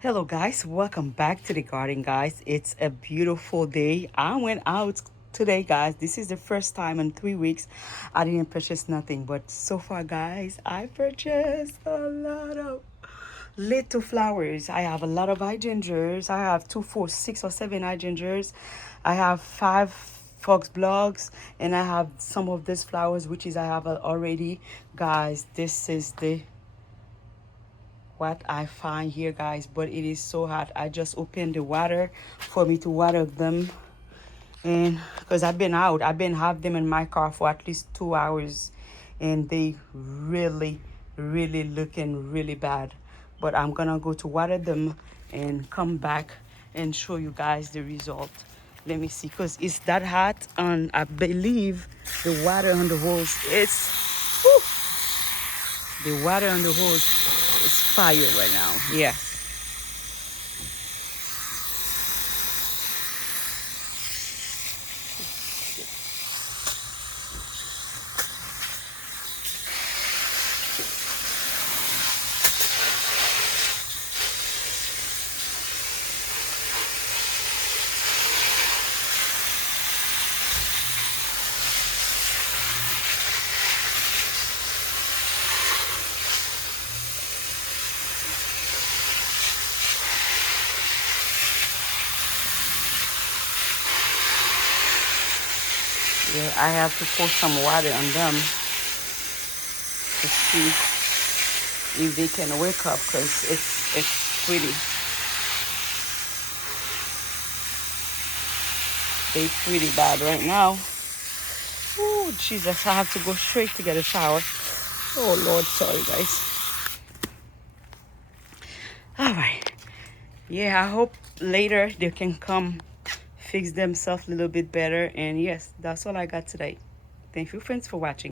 Hello guys, welcome back to the garden guys. It's a beautiful day. I went out today guys. This is the first time in 3 weeks I didn't purchase nothing, but so far guys I purchased a lot of little flowers. I have a lot of hydrangeas. I have 2, 4, 6 or 7 hydrangeas. I have 5 foxgloves, and I have some of these flowers which is I have already. Guys, this is the what I find here guys, but it is so hot. I just opened the water for me to water them, and because I've been have them in my car for at least 2 hours, and they really looking really bad. But I'm gonna go to water them and come back and show you guys the result. Let me see, because it's that hot, and I believe the water on the hose, the water on the hose is fire right now. Yeah. Yeah, I have to pour some water on them to see if they can wake up, because it's pretty, they pretty bad right now. Oh Jesus, I have to go straight to get a shower. Oh Lord, sorry guys. All right. Yeah, I hope later they can come fix themselves a little bit better. And yes, that's all I got today. Thank you friends for watching.